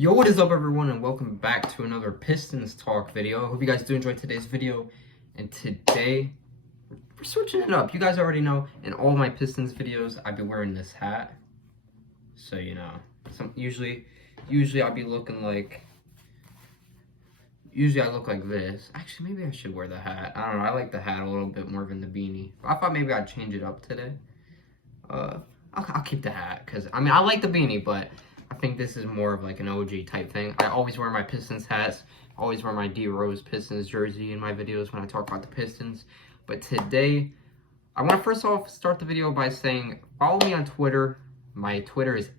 Yo, what is up everyone, and welcome back to another Pistons talk video. I hope you guys do enjoy today's video. And today we're switching it up. You guys already know in all my Pistons videos I'd be wearing this hat. So you know, usually I'll be looking like I look like this. Actually, maybe I should wear the hat. I don't know, I like the hat a little bit more than the beanie. I thought maybe I'd change it up today. I'll keep the hat because I mean I like the beanie, but I think this is more of like an OG type thing. I always wear my Pistons hats. I always wear my D Rose Pistons jersey in my videos when I talk about the Pistons. But today, I want to first off start the video by saying follow me on Twitter. My Twitter is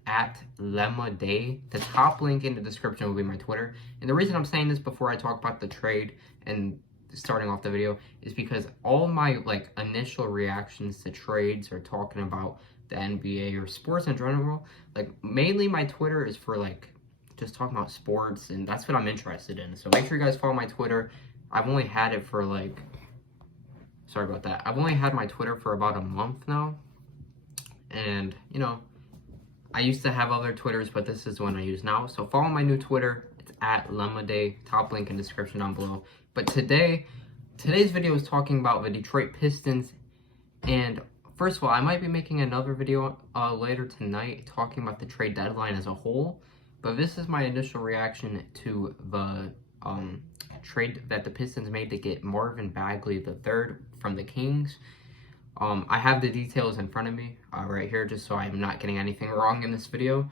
@Lema Day. The top link in the description will be my Twitter. And the reason I'm saying this before I talk about the trade and starting off the video is because all my initial reactions to trades are talking about the NBA or sports in general. Mainly my Twitter is for just talking about sports, and that's what I'm interested in. So make sure you guys follow my Twitter. I've only had it for sorry about that. I've only had my Twitter for about a month now. And you know, I used to have other Twitters, but this is the one I use now. So follow my new Twitter. It's @LemaDay. Top link in the description down below. But today's video is talking about the Detroit Pistons. And first of all, I might be making another video later tonight talking about the trade deadline as a whole. But this is my initial reaction to the trade that the Pistons made to get Marvin Bagley III from the Kings. I have the details in front of me right here, just so I'm not getting anything wrong in this video.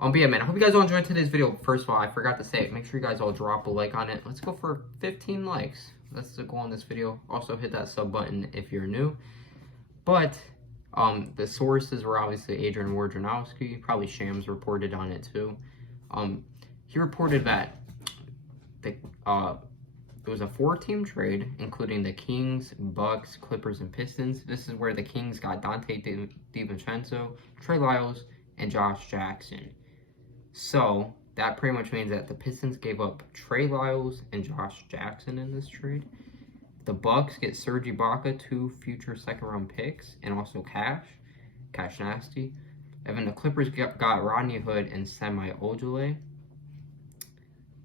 But yeah, man, I hope you guys all enjoyed today's video. First of all, I forgot to say it. Make sure you guys all drop a like on it. Let's go for 15 likes. That's the goal on this video. Also, hit that sub button if you're new. But the sources were obviously Adrian Wojnarowski. Probably Shams reported on it too. He reported that it was a 4-team trade, including the Kings, Bucks, Clippers, and Pistons. This is where the Kings got Dante DiVincenzo, Trey Lyles, and Josh Jackson. So that pretty much means that the Pistons gave up Trey Lyles and Josh Jackson in this trade. The Bucks get Serge Ibaka, 2 future second-round picks, and also cash nasty. And then the Clippers got Rodney Hood and Semi Ojeleye.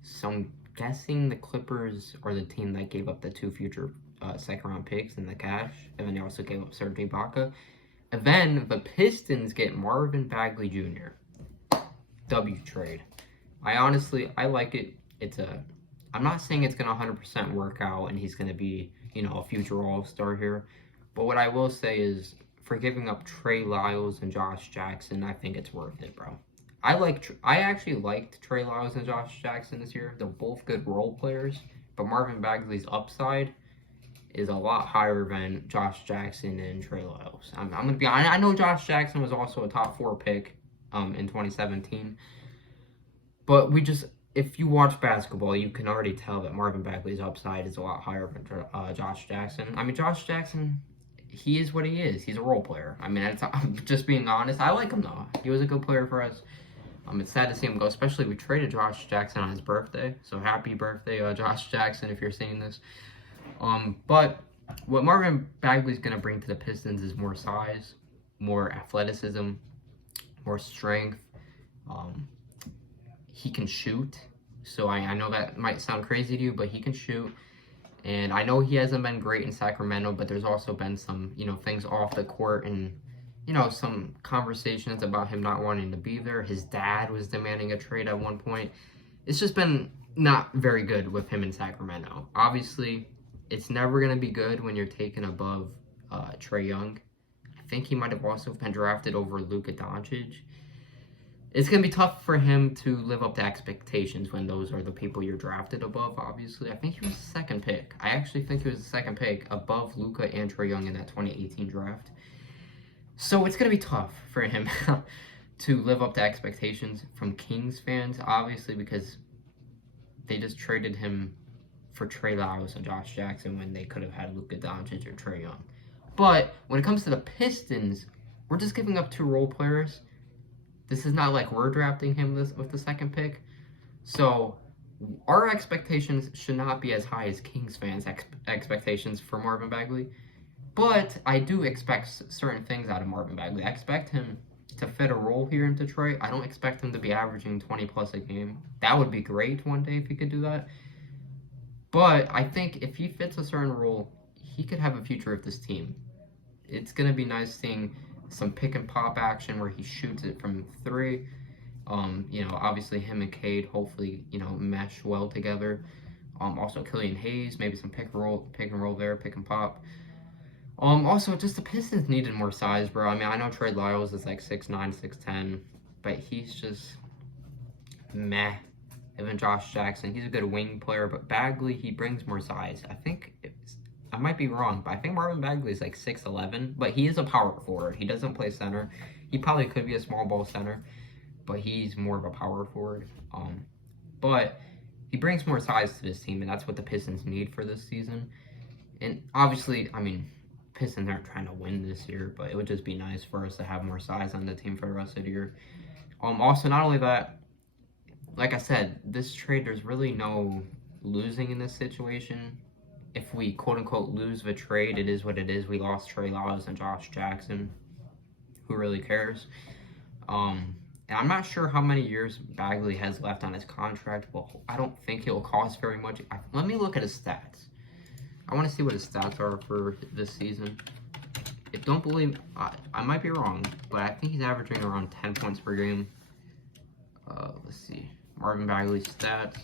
So I'm guessing the Clippers are the team that gave up the 2 future second-round picks and the cash. And then they also gave up Serge Ibaka. And then the Pistons get Marvin Bagley Jr. W trade. I like it. I'm not saying it's going to 100% work out and he's going to be, a future all-star here. But what I will say is, for giving up Trey Lyles and Josh Jackson, I think it's worth it, bro. I actually liked Trey Lyles and Josh Jackson this year. They're both good role players. But Marvin Bagley's upside is a lot higher than Josh Jackson and Trey Lyles. I'm going to be honest. I know Josh Jackson was also a top 4 pick in 2017. But if you watch basketball, you can already tell that Marvin Bagley's upside is a lot higher than Josh Jackson. I mean, Josh Jackson, he is what he is. He's a role player. I mean, I'm just being honest. I like him, though. He was a good player for us. It's sad to see him go, especially we traded Josh Jackson on his birthday. So happy birthday, Josh Jackson, if you're seeing this. But what Marvin Bagley's going to bring to the Pistons is more size, more athleticism, more strength. He can shoot. So I know that might sound crazy to you, but he can shoot. And I know he hasn't been great in Sacramento, but there's also been some, things off the court and, some conversations about him not wanting to be there. His dad was demanding a trade at one point. It's just been not very good with him in Sacramento. Obviously, it's never going to be good when you're taken above Trae Young. I think he might have also been drafted over Luka Doncic. It's going to be tough for him to live up to expectations when those are the people you're drafted above, obviously. I think he was the 2nd pick. I actually think he was the 2nd pick above Luka and Trae Young in that 2018 draft. So it's going to be tough for him to live up to expectations from Kings fans, obviously, because they just traded him for Trey Lyles and Josh Jackson when they could have had Luka Doncic or Trae Young. But when it comes to the Pistons, we're just giving up 2 role players. This is not like we're drafting him with the 2nd pick. So our expectations should not be as high as Kings fans' expectations for Marvin Bagley. But I do expect certain things out of Marvin Bagley. I expect him to fit a role here in Detroit. I don't expect him to be averaging 20 plus a game. That would be great one day if he could do that. But I think if he fits a certain role, he could have a future with this team. It's going to be nice seeing some pick and pop action where he shoots it from 3. Obviously him and Cade hopefully, mesh well together. Also Killian Hayes, maybe some pick and roll there, pick and pop. Also just the Pistons needed more size, bro. I mean, I know Trey Lyles is like 6'9", 6'10", but he's just meh. Even Josh Jackson, he's a good wing player, but Bagley, he brings more size. I might be wrong, but I think Marvin Bagley is like 6'11", but he is a power forward. He doesn't play center. He probably could be a small ball center, but he's more of a power forward. But he brings more size to this team, and that's what the Pistons need for this season. And obviously, I mean, Pistons aren't trying to win this year, but it would just be nice for us to have more size on the team for the rest of the year. Also, not only that, like I said, this trade, there's really no losing in this situation. If we quote-unquote lose the trade, it is what it is. We lost Trey Lyles and Josh Jackson. Who really cares? And I'm not sure how many years Bagley has left on his contract, but I don't think he'll cost very much. Let me look at his stats. I want to see what his stats are for this season. Don't believe, I might be wrong, but I think he's averaging around 10 points per game. Let's see. Marvin Bagley's stats.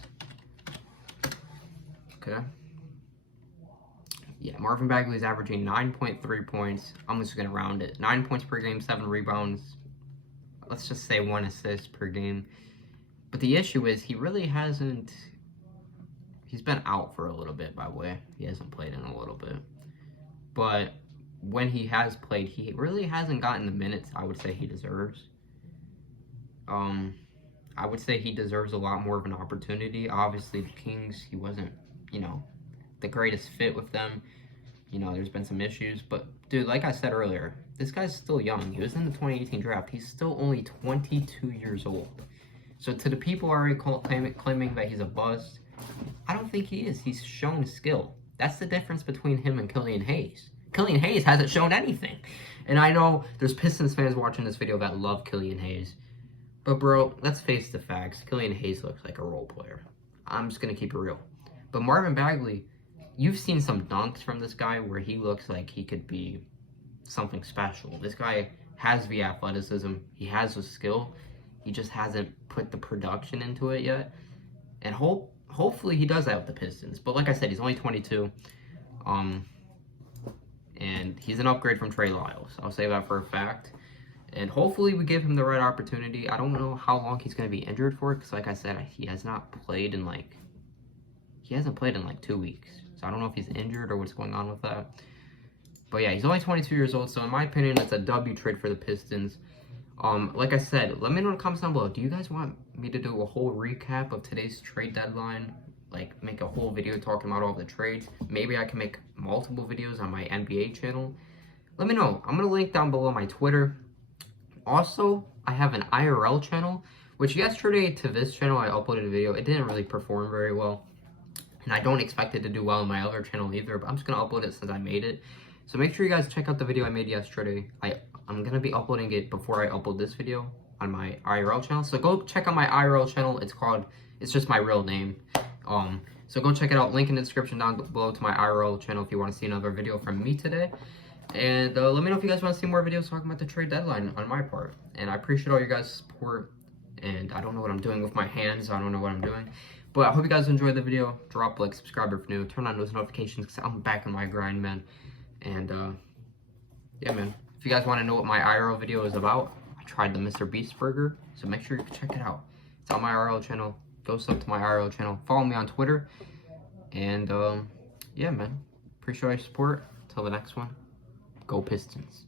Okay. Yeah, Marvin Bagley's averaging 9.3 points. I'm just going to round it. 9 points per game, 7 rebounds. Let's just say 1 assist per game. But the issue is he really hasn't... He's been out for a little bit, by the way. He hasn't played in a little bit. But when he has played, he really hasn't gotten the minutes I would say he deserves. I would say he deserves a lot more of an opportunity. Obviously, the Kings, he wasn't, the greatest fit with them. There's been some issues. But, dude, like I said earlier, this guy's still young. He was in the 2018 draft. He's still only 22 years old. So to the people already claiming that he's a bust, I don't think he is. He's shown skill. That's the difference between him and Killian Hayes. Killian Hayes hasn't shown anything. And I know there's Pistons fans watching this video that love Killian Hayes. But, bro, let's face the facts. Killian Hayes looks like a role player. I'm just going to keep it real. But Marvin Bagley, you've seen some dunks from this guy where he looks like he could be something special. This guy has the athleticism. He has the skill. He just hasn't put the production into it yet. And hopefully he does that with the Pistons. But like I said, he's only 22. And he's an upgrade from Trey Lyles. I'll say that for a fact. And hopefully we give him the right opportunity. I don't know how long he's going to be injured for, because like I said, he hasn't played in like 2 weeks. So I don't know if he's injured or what's going on with that. But yeah, he's only 22 years old. So in my opinion, it's a W trade for the Pistons. Like I said, let me know in the comments down below. Do you guys want me to do a whole recap of today's trade deadline? Like, make a whole video talking about all the trades? Maybe I can make multiple videos on my NBA channel. Let me know. I'm going to link down below my Twitter. Also, I have an IRL channel, which yesterday to this channel I uploaded a video. It didn't really perform very well. And I don't expect it to do well on my other channel either, but I'm just going to upload it since I made it. So make sure you guys check out the video I made yesterday. I'm going to be uploading it before I upload this video on my IRL channel. So go check out my IRL channel. It's just my real name. So go check it out. Link in the description down below to my IRL channel if you want to see another video from me today. And let me know if you guys want to see more videos talking about the trade deadline on my part. And I appreciate all your guys' support. And I don't know what I'm doing with my hands. I don't know what I'm doing. But I hope you guys enjoyed the video. Drop a like, subscribe if new. Turn on those notifications because I'm back on my grind, man. And yeah, man. If you guys want to know what my IRL video is about, I tried the Mr. Beast burger. So make sure you check it out. It's on my IRL channel. Go sub to my IRL channel. Follow me on Twitter. And yeah, man. Appreciate your support. Till the next one. Go Pistons.